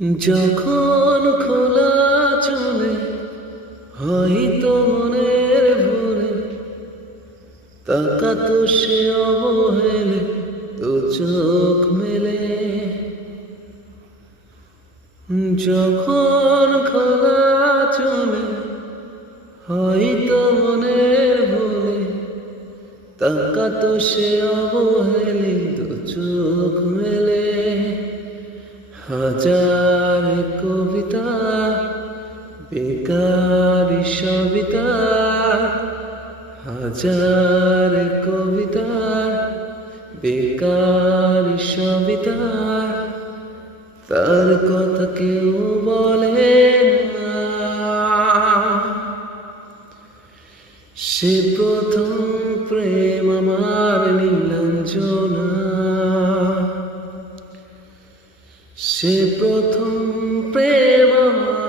যখন খোলা চলে হয়তো মনের ভুলে তাকাতো সে অবহেলে তো চোখ মেলে। যখন খোলা চলে হয়তো মনের ভুলে তাকাতো সে অবহেলে তো চোখ মেলে। হাজার কবিতা বেকারি সবিতা, হাজার কবিতা বেকারি সবিতা, তার কথা কেউ বলে না। সে প্রথম প্রেম আমার নীলাঞ্জনা, সে প্রথম প্রেম আমার